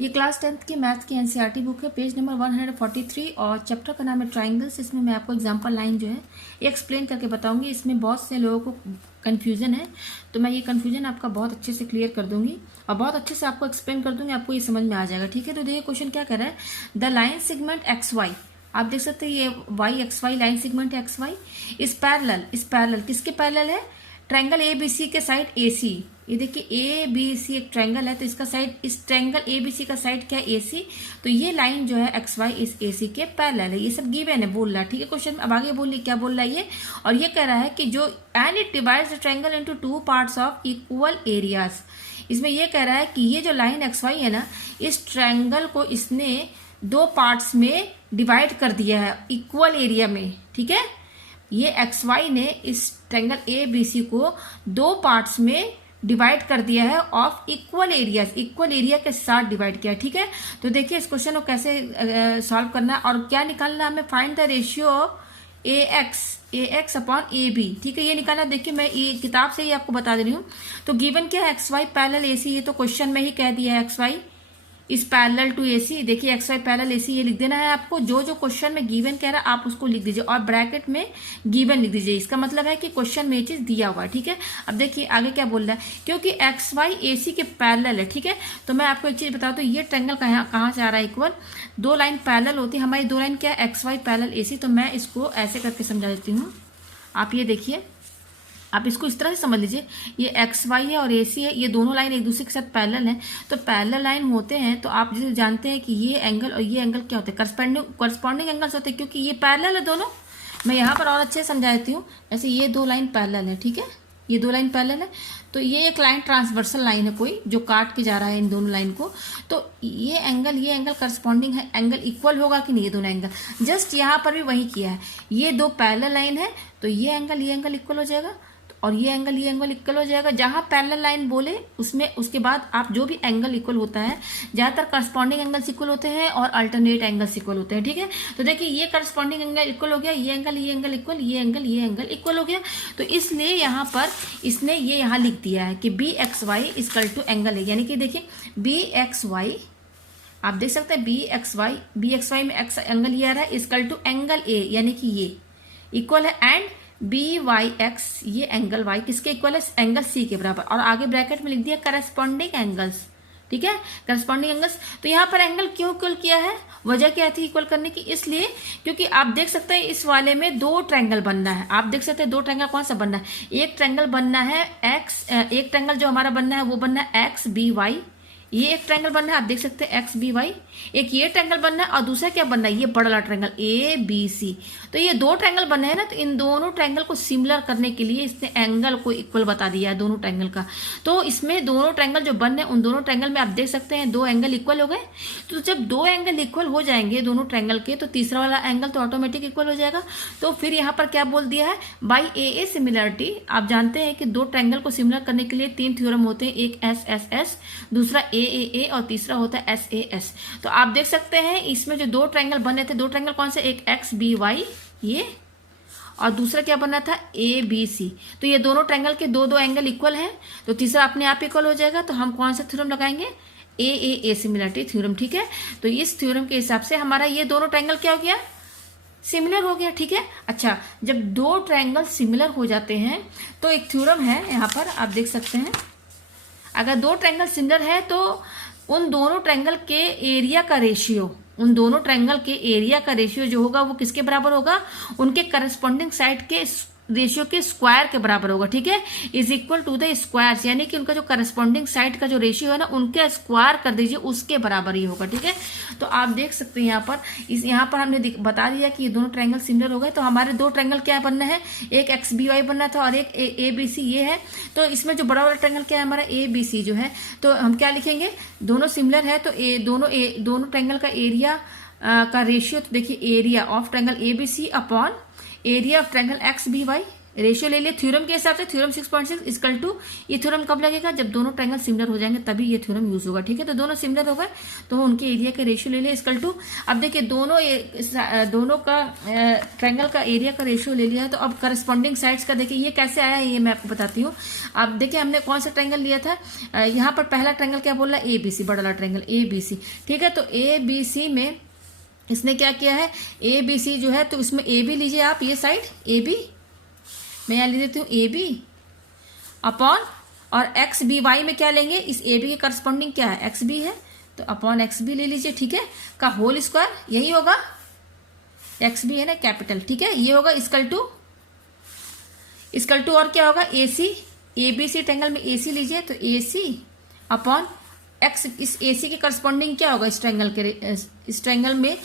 ये class 10th की maths की एनसीईआरटी बुक है, पेज नंबर 143 और चैप्टर का नाम है ट्राइंगल्स। इसमें मैं आपको एग्जांपल लाइन जो है ये एक्सप्लेन करके बताऊंगी। इसमें बहुत से लोगों को कन्फ्यूजन है, तो मैं ये कन्फ्यूजन आपका बहुत अच्छे से क्लियर कर दूंगी और बहुत अच्छे से आपको एक्सप्लेन कर दूंगी, आपको ये समझ में आ जाएगा। ठीक है, तो देखिए क्वेश्चन क्या कह रहा है, the line segment X Y, आप देख सकते हैं ये Y X Y line segment है एक्स वाई, इस पैरेलल किसके पैरेलल है, ट्रायंगल ए बी सी के साइड ए सी। ये देखिए ए बी सी एक ट्रायंगल है, तो इसका साइड, इस ट्रायंगल ए बी सी का साइड क्या है, ए सी। तो ये लाइन जो है एक्स वाई इस ए सी के पैरेलल है। ये सब गिवन है, बोल रहा है। ठीक है, क्वेश्चन अब आगे बोलिए क्या बोल रहा है ये, और ये कह रहा है कि जो and it divides the triangle into two parts of equal areas. इसमें ये कह रहा है कि ये जो लाइन एक्स वाई है ना, इस ट्रायंगल को इसने दो पार्ट्स में डिवाइड कर दिया है इक्वल एरिया में। ठीक है, ये एक्स वाई ने इस ट्रायंगल ए बी सी को दो पार्ट्स में डिवाइड कर दिया है of equal areas, equal area के साथ डिवाइड किया है। ठीक है, तो देखिए इस क्वेश्चन को कैसे सॉल्व करना है और क्या निकालना है हमें, find the ratio of A X upon A B. ठीक है, ये निकालना। देखिए मैं ये किताब से ही आपको बता दे रही हूँ। तो गिवन क्या है, एक्स वाई पैरेलल ए सी, ये तो क्वेश्चन में ही कह दिया है एक्स वाई इस पैरेलल टू एसी। देखिए एक्स वाई पैरेलल एसी, ये लिख देना है आपको। जो जो क्वेश्चन में गिवन कह रहा है आप उसको लिख दीजिए और ब्रैकेट में गिवन लिख दीजिए। इसका मतलब है कि क्वेश्चन में ये चीज दिया हुआ है। ठीक है, अब देखिए आगे क्या बोल रहा है, क्योंकि एक्स वाई एसी के पैरेलल है। ठीक है, तो मैं आपको एक चीज बता दूं, ये ट्रायंगल कहाँ से आ रहा है इक्वल, दो लाइन पैरेलल होती है। हमारी दो लाइन क्या है, एक्स वाई पैरेलल एसी। तो मैं इसको ऐसे करके समझा देती हूँ, आप ये देखिए, आप इसको इस तरह से समझ लीजिए, ये एक्स वाई है और ए सी है, ये दोनों लाइन एक दूसरे के साथ पैरेलल है। तो पैरेलल लाइन होते हैं तो आप जैसे जानते हैं कि ये एंगल और ये एंगल क्या होते हैं, करस्पॉन्डिंग एंगल्स होते हैं, क्योंकि ये पैरेलल है दोनों। मैं यहाँ पर और अच्छे से समझा देती हूँ। ऐसे ये दो लाइन पैरेलल है, ठीक है, ये दो लाइन पैरेलल है। तो ये एक लाइन ट्रांसवर्सल लाइन है कोई, जो काट के जा रहा है इन दोनों लाइन को। तो ये एंगल करस्पॉन्डिंग है, एंगल इक्वल होगा कि नहीं, ये दोनों एंगल। जस्ट यहाँ पर भी वही किया है, ये दो पैरेलल लाइन है तो ये एंगल इक्वल हो जाएगा और ये एंगल इक्वल हो जाएगा। जहां पैरेलल लाइन बोले उसमें उसके बाद आप जो भी एंगल इक्वल होता है, ज्यादातर करस्पॉन्डिंग एंगल्स इक्वल होते हैं और अल्टरनेट एंगल्स इक्वल होते हैं। ठीक है, तो देखिए ये करस्पॉन्डिंग एंगल इक्वल हो गया, ये एंगल इक्वल, ये एंगल इक्वल हो गया। तो इसलिए यहाँ पर इसने ये यहाँ लिख दिया है कि B X Y equal to angle है, यानी कि देखिए बी एक्स वाई, आप देख सकते हैं बी एक्स वाई में एक्स एंगल ये आ रहा है इक्वल टू एंगल ए, यानी कि ये इक्वल है, एंड बी वाई एक्स, ये एंगल वाई किसके इक्वल है, एंगल सी के बराबर। और आगे ब्रैकेट में लिख दिया करस्पॉन्डिंग एंगल्स। ठीक है, करस्पॉन्डिंग एंगल्स। तो यहाँ पर एंगल क्यों इक्वल किया है, वजह क्या थी इक्वल करने की, इसलिए क्योंकि आप देख सकते हैं इस वाले में दो ट्रायंगल बनना है। आप देख सकते हैं दो ट्रायंगल कौन सा बनना है, एक ट्रायंगल बनना है एक ट्रायंगल जो हमारा बनना है वो बनना है एक्स बी वाई, ये एक ट्रायंगल बनना है, आप देख सकते हैं एक्स बी वाई। एक ये ट्रायंगल बनना है और दूसरा क्या बनना है, ये बड़ा वाला ट्रायंगल ए बी सी। तो ये दो ट्रायंगल बनना है ना, तो इन दोनों ट्रायंगल को सिमिलर करने के लिए इसने एंगल को इक्वल बता दिया है दोनों ट्रायंगल का। तो इसमें दोनों ट्रायंगल जो बन रहे हैं उन दोनों ट्रायंगल में आप देख सकते हैं दो एंगल इक्वल हो गए। तो जब दो एंगल इक्वल हो जाएंगे दोनों ट्रायंगल के, तो तीसरा वाला एंगल तो ऑटोमेटिक इक्वल हो जाएगा। तो फिर यहाँ पर क्या बोल दिया है, बाई ए सिमिलरिटी। आप जानते हैं कि दो ट्रायंगल को सिमिलर करने के लिए तीन थ्योरम होते हैं, एक एस एस एस, दूसरा ए और तीसरा होता है एस ए एस। तो आप देख सकते हैं इसमें जो दो ट्रायंगल बने थे, दो ट्रायंगल कौन से, एक एक्स बी वाई ये, और दूसरा क्या बना था ए बी सी। तो ये दोनों ट्रायंगल के दो एंगल इक्वल है, तो तीसरा अपने आप इक्वल हो जाएगा। तो हम कौन सा थ्योरम लगाएंगे, ए सिमिलरिटी थ्योरम। ठीक है, तो इस थ्योरम के हिसाब से हमारा ये दोनों ट्रायंगल क्या हो गया, सिमिलर हो गया। ठीक है, अच्छा, जब दो ट्रायंगल सिमिलर हो जाते हैं तो एक थ्योरम है यहाँ पर, आप देख सकते हैं, अगर दो ट्रायंगल सिमिलर है तो उन दोनों ट्रायंगल के एरिया का रेशियो, जो होगा वो किसके बराबर होगा, उनके करस्पॉन्डिंग साइड के रेशियो के स्क्वायर के बराबर होगा। ठीक है, is equal to the square, यानी कि उनका जो करस्पॉन्डिंग साइड का जो रेशियो है ना, उनके स्क्वायर कर दीजिए, उसके बराबर ही होगा। ठीक है, तो आप देख सकते हैं यहाँ पर हमने बता दिया कि ये दोनों ट्रायंगल सिमिलर हो गए। तो हमारे दो ट्रायंगल क्या बनना है, एक एक्स बी वाई बनना था और एक ए बी सी ये है। तो इसमें जो बड़ा वाला ट्रायंगल क्या है हमारा ए बी सी जो है, तो हम क्या लिखेंगे, दोनों सिमिलर है तो दोनों ट्रायंगल का एरिया का रेशियो, तो देखिए area of triangle A B C upon area of triangle X B Y, ratio ले लिया थ्योरम के हिसाब से, थ्योरम 6.6 इक्वल टू, ये थ्योरम कब लगेगा जब दोनों ट्रायंगल सिमिलर हो जाएंगे तभी ये थ्योरम यूज होगा। ठीक है, तो दोनों सिमिलर हो गए तो उनके एरिया का रेशियो ले लिया इक्वल टू। अब देखिए दोनों का ट्रायंगल का एरिया का रेशियो ले लिया है, तो अब करस्पॉन्डिंग साइड्स का देखिए ये कैसे आया है ये मैं आपको बताती हूँ। अब देखिए हमने कौन सा ट्रायंगल लिया था, यहाँ पर पहला ट्रायंगल क्या बोल रहा है, ABC, बड़ा वाला ट्रायंगल ABC। ठीक है, तो ABC में इसने क्या किया है, ABC जो है तो उसमें AB लीजिए आप, ये साइड AB मैं यहाँ ले देती हूँ AB अपॉन, और XBY में क्या लेंगे, इस AB के करस्पॉन्डिंग क्या है XB है, तो अपॉन XB ले लीजिए। ठीक है, का होल स्क्वायर यही होगा, XB है ना कैपिटल। ठीक है, ये होगा इक्वल टू और क्या होगा AC, ABC ट्रायंगल में AC लीजिए तो AC अपॉन X, इस AC के करस्पॉन्डिंग क्या होगा, इस ट्रायंगल में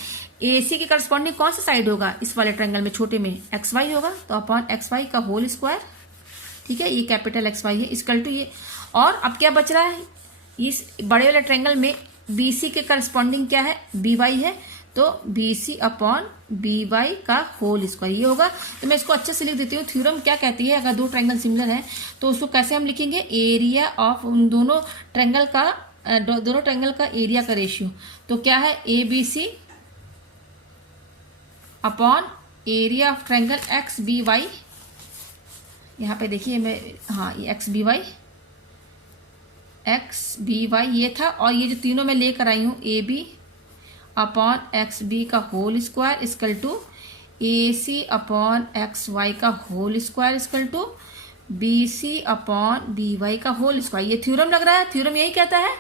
AC के करस्पॉन्डिंग कौन सा साइड होगा, इस वाले ट्रायंगल में छोटे में XY होगा, तो अपॉन XY का होल स्क्वायर। ठीक है, ये कैपिटल XY है इक्वल टू ये, और अब क्या बच रहा है, इस बड़े वाले ट्रायंगल में BC के करस्पॉन्डिंग क्या है BY है, तो BC अपॉन BY का होल स्क्वायर ये होगा। तो मैं इसको अच्छे से लिख देती हूँ। थ्योरम क्या कहती है, अगर दो ट्रायंगल सिमिलर है तो उसको कैसे हम लिखेंगे, एरिया ऑफ उन दोनों ट्रायंगल का एरिया का रेशियो, तो क्या है ABC upon area of triangle XBY, यहाँ पे देखिए मैं, हाँ ये XBY ये था, और ये जो तीनों मैं लेकर आई हूँ AB अपॉन XB का whole square equal to AC upon XY का whole square equal to BC upon BY का होल स्क्वायर। ये थ्योरम लग रहा है, थ्योरम यही कहता है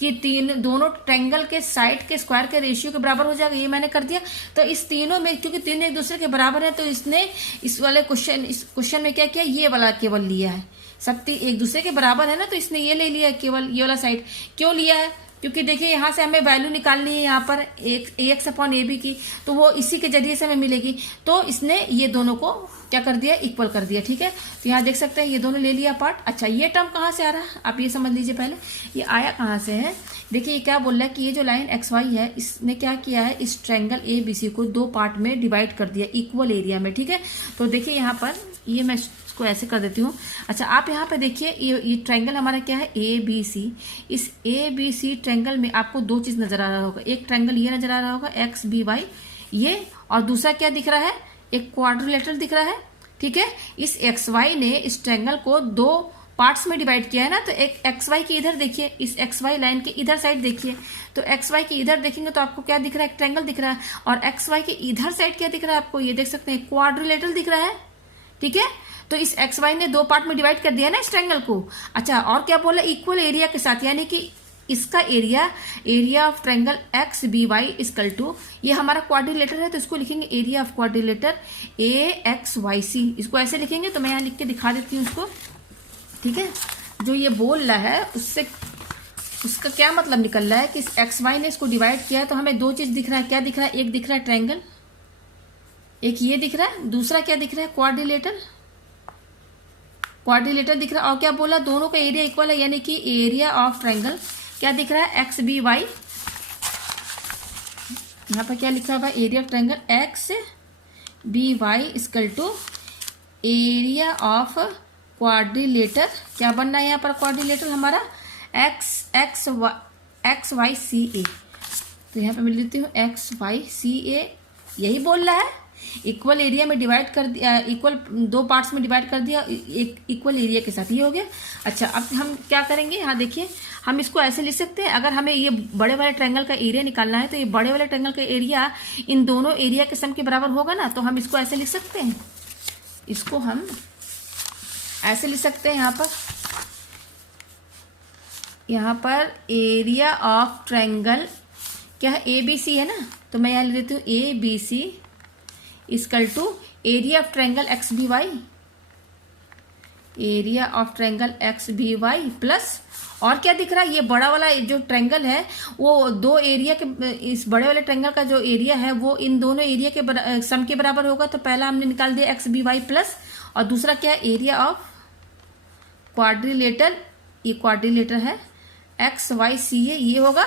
कि दोनों ट्रायंगल के साइड के स्क्वायर के रेशियो के बराबर हो जाएगा, ये मैंने कर दिया। तो इस तीनों में क्योंकि तीनों एक दूसरे के बराबर है, तो इसने इस क्वेश्चन में क्या किया, ये वाला केवल लिया है, सब एक दूसरे के बराबर है ना, तो इसने ये ले लिया केवल ये वाला साइड। क्यों लिया है, क्योंकि देखिए यहाँ से हमें वैल्यू निकालनी है यहाँ पर AX अपॉन AB की, तो वो इसी के जरिए से हमें मिलेगी, तो इसने ये दोनों को क्या कर दिया, इक्वल कर दिया। ठीक है, तो यहाँ देख सकते हैं ये दोनों ले लिया पार्ट। अच्छा, ये टर्म कहाँ से आ रहा है आप ये समझ लीजिए पहले, ये आया कहाँ से है। देखिए ये क्या बोल रहा है कि ये जो लाइन XY है इसने क्या किया है, इस ट्रायंगल ABC को दो पार्ट में डिवाइड कर दिया इक्वल एरिया में। ठीक है, तो देखिए यहाँ पर ये मैं इसको ऐसे कर देती हूँ। अच्छा, आप यहाँ पे देखिए ये ट्रायंगल हमारा क्या है ABC, इस ABC ट्रायंगल में आपको दो चीज नजर आ रहा होगा, एक ट्रायंगल ये नजर आ रहा होगा XBY ये, और दूसरा क्या दिख रहा है, एक क्वाड्रिलेटरल दिख रहा है। ठीक है, इस XY ने इस ट्रायंगल को दो पार्ट्स में डिवाइड किया है ना, तो एक XY के इधर देखिए, इस XY लाइन के इधर साइड देखिए, तो XY के इधर देखेंगे तो आपको क्या दिख रहा है, एक ट्रायंगल दिख रहा है, और XY के इधर साइड क्या दिख रहा है आपको, ये देख सकते हैं क्वाड्रिलेटरल दिख रहा है। ठीक है, तो इस XY ने दो पार्ट में डिवाइड कर दिया ना इस ट्रायंगल को। अच्छा, और क्या बोला, इक्वल एरिया के साथ, यानी कि इसका area of triangle XBY equal to, ये हमारा क्वाड्रिलेटर है तो इसको लिखेंगे एरिया ऑफ क्वाड्रिलेटर AXYC, इसको ऐसे लिखेंगे। तो मैं यहाँ लिख के दिखा देती हूँ उसको। ठीक है, जो ये बोल रहा है उससे उसका क्या मतलब निकल रहा है कि XY ने इसको डिवाइड किया है, तो हमें दो चीज दिख रहा है। क्या दिख रहा है, एक दिख रहा है ट्रायंगल, एक ये दिख रहा है, दूसरा क्या दिख रहा है, क्वाड्रिलेटर दिख रहा है। और क्या बोला, दोनों का एरिया इक्वल है, यानी कि एरिया ऑफ ट्रायंगल क्या दिख रहा है, XBY, यहाँ पर क्या लिखा हुआ है, area of triangle XBY equal to area of quadrilateral, क्या बनना है यहाँ पर क्वाड्रिलेटर हमारा XYCA। तो यहाँ पे मैं लिखती हूँ XYCA, यही बोल रहा है, इक्वल एरिया में डिवाइड कर दिया, इक्वल दो पार्ट्स में डिवाइड कर दिया एक इक्वल एरिया के साथ, ये हो गया। अच्छा, अब हम क्या करेंगे, यहाँ देखिए हम इसको ऐसे लिख सकते हैं, अगर हमें ये बड़े वाले ट्रायंगल का एरिया निकालना है तो ये बड़े वाले ट्रायंगल का एरिया इन दोनों एरिया के सम के बराबर होगा ना, तो हम इसको ऐसे लिख सकते हैं, इसको हम ऐसे लिख सकते हैं, यहाँ पर एरिया ऑफ ट्रायंगल क्या है, ABC है ना, तो मैं यहाँ लिख देती हूँ ABC equal to area of triangle XBY, area of triangle XBY plus, और क्या दिख रहा है, ये बड़ा वाला जो ट्रायंगल है वो दो एरिया के, इस बड़े वाले ट्रायंगल का जो एरिया है वो इन दोनों एरिया के सम के बराबर होगा। तो पहला हमने निकाल दिया XBY प्लस, और दूसरा क्या है, एरिया ऑफ क्वाड्रिलेटर, ये क्वाड्रिलेटर है XYCA, ये होगा।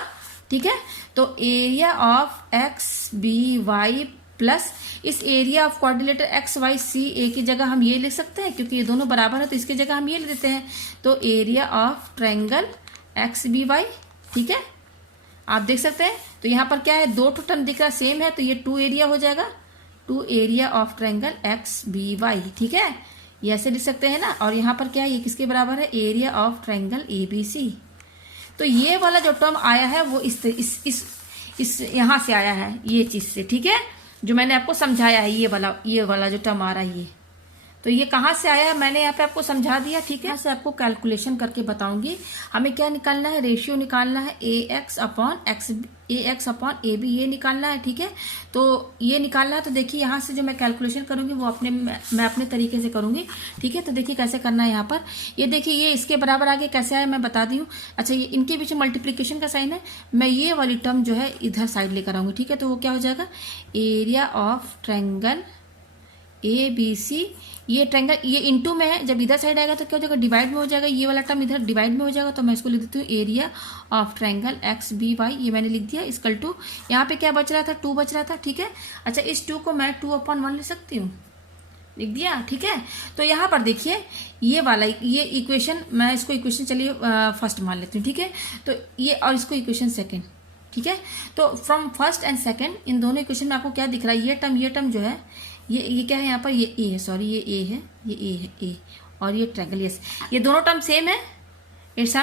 ठीक है, तो एरिया ऑफ XBY प्लस इस area of quadrilateral X Y C A की जगह हम ये लिख सकते हैं, क्योंकि ये दोनों बराबर है तो इसकी जगह हम ये लिख देते हैं। तो area of triangle X B Y, ठीक है, आप देख सकते हैं। तो यहाँ पर क्या है, दो टर्म दिख रहा सेम है, तो ये 2 एरिया हो जाएगा, 2 area of triangle X B Y, ठीक है, ये ऐसे लिख सकते हैं ना। और यहाँ पर क्या है, ये किसके बराबर है, area of triangle A B C. तो ये वाला जो टर्म आया है वो इस यहाँ से आया है, ये चीज से, ठीक है, जो मैंने आपको समझाया है, ये वाला जो टर्म आ रहा है ये, तो ये कहाँ से आया है मैंने यहाँ पे आपको समझा दिया, ठीक है। यहाँ से आपको कैलकुलेशन करके बताऊंगी। हमें क्या निकालना है, रेशियो निकालना है ए एक्स अपॉन ए बी, ये निकालना है, ठीक है। तो ये निकालना है, तो देखिए यहाँ से जो मैं कैलकुलेशन करूंगी वो मैं अपने तरीके से करूंगी, ठीक है। तो देखिए कैसे करना है यहाँ पर, ये देखिए ये इसके बराबर आगे कैसे आया मैं बता दी हूँ। अच्छा, ये इनके बीच में मल्टीप्लीकेशन का साइन है, मैं ये वाली टर्म जो है इधर साइड लेकर आऊंगी, ठीक है। तो वो क्या हो जाएगा, area of triangle A B C, ये ट्रायंगल ये इनटू में है, जब इधर साइड आएगा तो क्या हो जाएगा, डिवाइड में हो जाएगा, ये वाला टर्म इधर डिवाइड में हो जाएगा। तो मैं इसको लिख देती हूँ area of triangle X B Y, ये मैंने लिख दिया, इक्वल टू यहाँ पे क्या बच रहा था, 2 बच रहा था, ठीक है। अच्छा, इस 2 को मैं 2/1 लिख सकती हूँ, लिख दिया, ठीक है। तो यहाँ पर देखिए ये वाला ये इक्वेशन, मैं इसको इक्वेशन चलिए फर्स्ट मान लेती हूँ, ठीक है। तो ये और इसको इक्वेशन सेकेंड, ठीक है। तो from first and second in दोनों इक्वेशन में आपको क्या दिख रहा है, ये टर्म जो है ये क्या है यहाँ पर, ये ए है, सॉरी ये ए है, ये ए है, ए, और ये ट्रायंगल, यस, ये दोनों टर्म सेम है,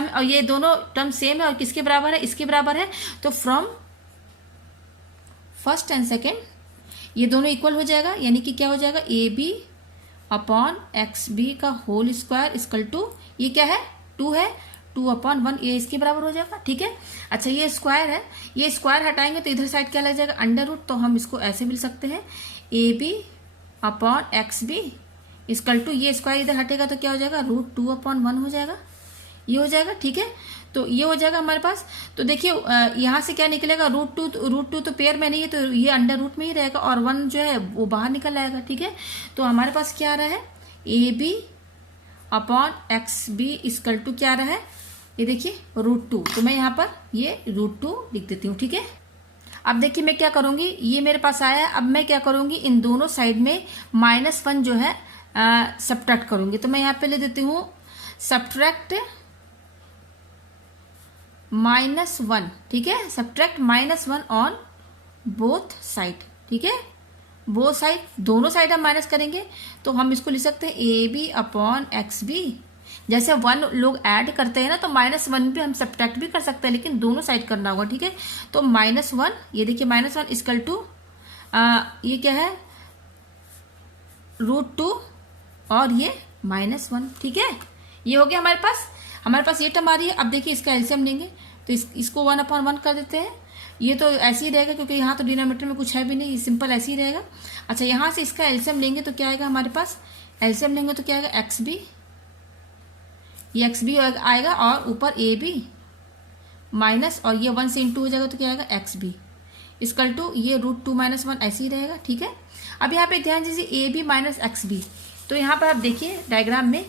और ये दोनों टर्म सेम है, और किसके बराबर है, इसके बराबर है। तो फ्रॉम फर्स्ट एंड सेकेंड ये दोनों इक्वल हो जाएगा, यानी कि क्या हो जाएगा, A B upon X B का होल स्क्वायर इक्वल टू, ये क्या है, 2 है, 2/1, ये इसके बराबर हो जाएगा, ठीक है। अच्छा, ये स्क्वायर है, ये स्क्वायर हटाएंगे तो इधर साइड क्या लग जाएगा, अंडर रूट, तो हम इसको ऐसे भी लिख सकते हैं, A B upon X B equal to, ये स्क्वायर इधर हटेगा तो क्या हो जाएगा, √2/1 हो जाएगा, ये हो जाएगा, ठीक है। तो ये हो जाएगा हमारे पास। तो देखिए यहाँ से क्या निकलेगा, √2 तो पेयर में नहीं है, तो ये अंडर रूट में ही रहेगा, और 1 जो है वो बाहर निकल आएगा, ठीक है। तो हमारे पास क्या आ रहा है, A B upon X B equal to क्या आ रहा है, ये देखिए √2, तो मैं यहाँ पर ये √2 लिख देती हूँ, ठीक है। अब देखिए मैं क्या करूंगी, ये मेरे पास आया, अब मैं क्या करूंगी, इन दोनों साइड में -1 जो है सब्ट्रैक्ट करूंगी। तो मैं यहाँ पे ले देती हूँ सब्ट्रैक्ट -1, ठीक है, सब्ट्रैक्ट -1 ऑन बोथ साइड, ठीक है, बोथ साइड, दोनों साइड हम माइनस करेंगे, तो हम इसको लिख सकते हैं A B upon X B. जैसे 1 लोग ऐड करते हैं ना, तो -1 भी हम सब्ट्रैक्ट भी कर सकते हैं, लेकिन दोनों साइड करना होगा, ठीक है। तो -1, ये देखिए -1 इक्वल टू ये क्या है, √2 और ये -1, ठीक है। ये हो गया हमारे पास ये टर्म आ रही है। अब देखिए इसका एलसीएम लेंगे, तो इसको 1/1 कर देते हैं, ये तो ऐसे ही रहेगा क्योंकि यहाँ तो डिनोमिनेटर में कुछ है भी नहीं, ये सिंपल ऐसे ही रहेगा। अच्छा, यहाँ से इसका एलसीएम लेंगे तो क्या आएगा हमारे पास, एलसीएम लेंगे तो क्या आएगा, एक्स बी, ये एक्स बी आएगा, और ऊपर ए बी माइनस, और ये 1 से इंटू हो जाएगा तो क्या आएगा, एक्स बी इक्वल टू ये √2 - 1 ऐसे ही रहेगा, ठीक है। अब यहाँ पे ध्यान दीजिए A B minus X B, तो यहाँ पर आप देखिए डायग्राम में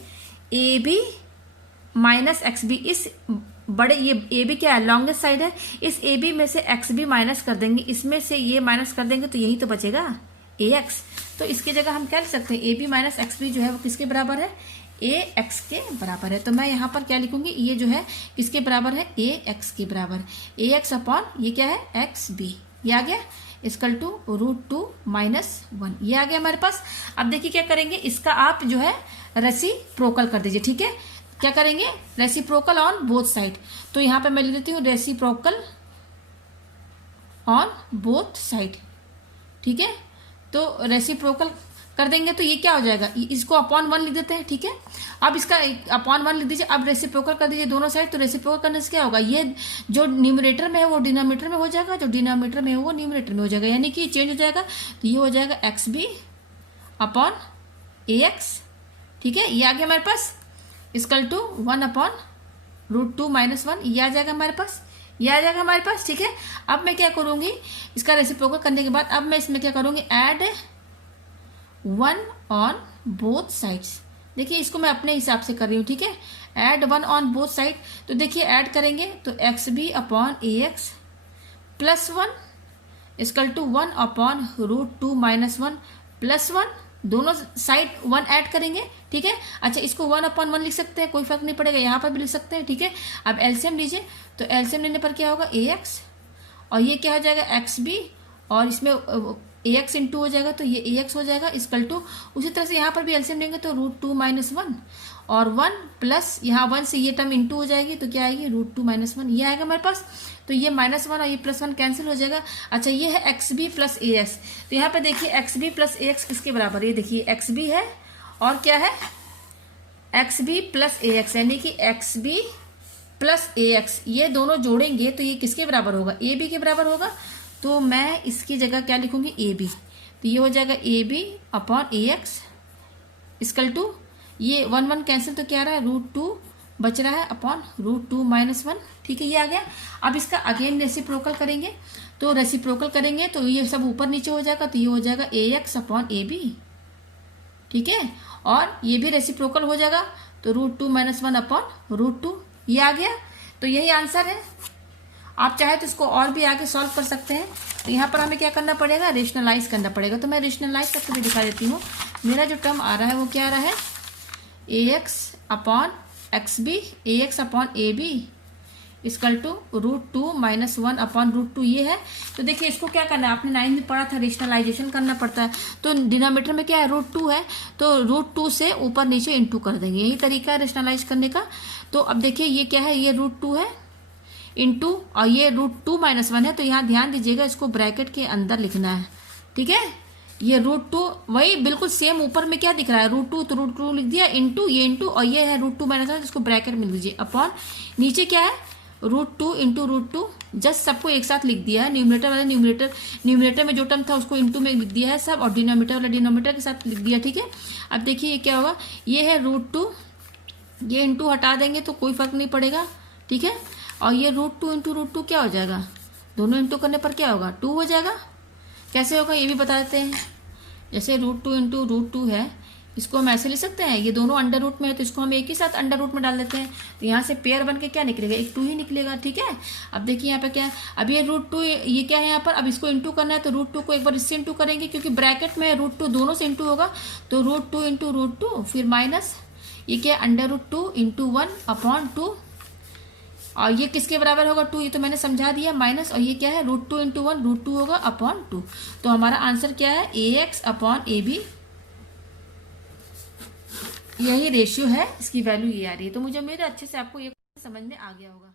A B minus X B, इस बड़े ये ए बी क्या है, लॉन्गेस्ट साइड है, इस ए बी में से एक्स बी माइनस कर देंगे, इसमें से ये माइनस कर देंगे, तो यही तो बचेगा ए एक्स। तो इसकी जगह हम क्या लिख सकते हैं, A B minus X B जो है वो किसके बराबर है, ए एक्स के बराबर है। तो मैं यहाँ पर क्या लिखूंगी, ये जो है किसके बराबर है, ए एक्स के बराबर, ए एक्स अपॉन ये क्या है, एक्स बी, ये आ गया इक्वल टू √2 - 1, ये आ गया हमारे पास। अब देखिए क्या करेंगे, इसका आप जो है रेसिप्रोकल कर दीजिए, ठीक है। क्या करेंगे, रेसिप्रोकल ऑन बोथ साइड, तो यहाँ पे मैं लिख देती हूँ रेसिप्रोकल ऑन बोथ साइड, ठीक है। तो रेसिप्रोकल कर देंगे तो ये क्या हो जाएगा, इसको /1 लिख देते हैं, ठीक है। अब इसका /1 लिख दीजिए, अब रेसिप्रोकल कर दीजिए दोनों साइड, तो रेसिप्रोकल करने से क्या होगा, ये जो न्यूमरेटर में है वो डिनोमिनेटर में हो जाएगा, जो डिनोमिनेटर में है वो न्यूमरेटर में हो जाएगा, यानी कि चेंज हो जाएगा। तो ये हो जाएगा x B upon A x, ठीक है, ये आ गया हमारे पास इक्वल टू 1/√2 - 1, ये आ जाएगा हमारे पास, ये आ जाएगा हमारे पास, ठीक है। अब मैं क्या करूंगी, इसका रेसिप्रोकल करने के बाद अब मैं इसमें क्या करूंगी, ऐड 1 ऑन बोथ साइड्स। देखिए इसको मैं अपने हिसाब से कर रही हूँ, ठीक है, ऐड 1 ऑन बोथ साइड। तो देखिए ऐड करेंगे तो X B upon A X +1 equal to 1 upon √2 minus 1 plus 1, दोनों साइड 1 ऐड करेंगे, ठीक है। अच्छा, इसको 1 अपॉन 1 लिख सकते हैं, कोई फर्क नहीं पड़ेगा, यहाँ पर भी लिख सकते हैं, ठीक है। अब एलसीएम लीजिए, तो एलसीएम लेने पर क्या होगा, ax, और ये क्या हो जाएगा, xb, और इसमें ax इंटू हो जाएगा, तो ये ax हो जाएगा इक्वल टू, उसी तरह से यहाँ पर भी एलसीएम लेंगे तो √2 माइनस 1 और 1 प्लस यहाँ 1 से ये टर्म इंटू हो जाएगी, तो क्या आएगी, √2 माइनस 1, ये आएगा हमारे पास। तो ये -1 और ये +1 कैंसिल हो जाएगा। अच्छा, ये है xb प्लस ax, तो यहाँ पे देखिए xb प्लस ax किसके बराबर है, ये देखिए xb है और क्या है, xb प्लस ax, यानी कि xb प्लस ax, ये दोनों जोड़ेंगे तो ये किसके बराबर होगा, ab के बराबर होगा। तो मैं इसकी जगह क्या लिखूंगी, ab, तो ये हो जाएगा ab upon ax equal to, ये 1 1 कैंसिल, तो क्या रहा है, √2 बच रहा है अपॉन √2 माइनस 1, ठीक है, ये आ गया। अब इसका अगेन रेसिप्रोकल करेंगे, तो रेसिप्रोकल करेंगे तो ये सब ऊपर नीचे हो जाएगा, तो ये हो जाएगा ax अपॉन ab, ठीक है, और ये भी रेसिप्रोकल हो जाएगा, तो √2 माइनस 1 अपॉन √2, ये आ गया। तो यही आंसर है। आप चाहे तो इसको और भी आगे सॉल्व कर सकते हैं। तो यहाँ पर हमें क्या करना पड़ेगा, रेशनलाइज करना पड़ेगा। तो मैं रेशनलाइज करके भी दिखा देती हूँ। मेरा जो टर्म आ रहा है वो क्या आ रहा है, ax upon xb, ax upon ab equal to √2 minus 1 upon √2, ये है। तो देखिए इसको क्या करना है, आपने 9 में पढ़ा था, रेशनलाइजेशन करना पड़ता है। तो डिनोमिनेटर में क्या है, √2 है, तो √2 से ऊपर नीचे इंटू कर देंगे, यही तरीका है रेशनलाइज करने का। तो अब देखिए ये क्या है, ये √2 है इंटू, और ये √2 माइनस 1 है, तो यहाँ ध्यान दीजिएगा, इसको ब्रैकेट के अंदर लिखना है, ठीक है। ये √2 वही बिल्कुल सेम, ऊपर में क्या दिख रहा है, √2, तो √2 लिख दिया, इंटू ये इंटू, और ये है √2 माइनस 1, इसको ब्रैकेट में लिख दीजिए, अपॉन नीचे क्या है, √2 इंटू √2, जस्ट सबको एक साथ लिख दिया है। न्यूमरेटर वाला न्यूमरेटर में जो टर्म था उसको इंटू में लिख दिया है सब, और डिनोमिनेटर वाला डिनोमिनेटर के साथ लिख दिया, ठीक है। अब देखिए ये क्या होगा, ये है √2, ये इंटू हटा देंगे तो कोई फर्क नहीं पड़ेगा, ठीक है। और ये √2 इंटू √2 क्या हो जाएगा, दोनों इंटू करने पर क्या होगा, 2 हो जाएगा। कैसे होगा ये भी बता देते हैं। जैसे √2 इंटू √2 है, इसको हम ऐसे लिख सकते हैं, ये दोनों अंडर रूट में है तो इसको हम एक ही साथ अंडर रूट में डाल देते हैं, तो यहाँ से पेयर बन के क्या निकलेगा, एक 2 ही निकलेगा, ठीक है। अब देखिए यहाँ पे क्या है, अब ये √2, ये क्या है यहाँ पर, अब इसको इंटू करना है, तो √2 को एक बार इससे इंटू करेंगे, क्योंकि ब्रैकेट में √2 दोनों से इंटू होगा, तो √2 इंटू √2, फिर माइनस ये क्या है, √2 इंटू 1 अपॉन 2, और ये किसके बराबर होगा, 2, ये तो मैंने समझा दिया, माइनस, और ये क्या है, √2 इंटू 1, √2 होगा अपॉन 2। तो हमारा आंसर क्या है, ax अपॉन ab, यही रेशियो है, इसकी वैल्यू ये आ रही है। तो मुझे उम्मीद है अच्छे से आपको ये समझ में आ गया होगा।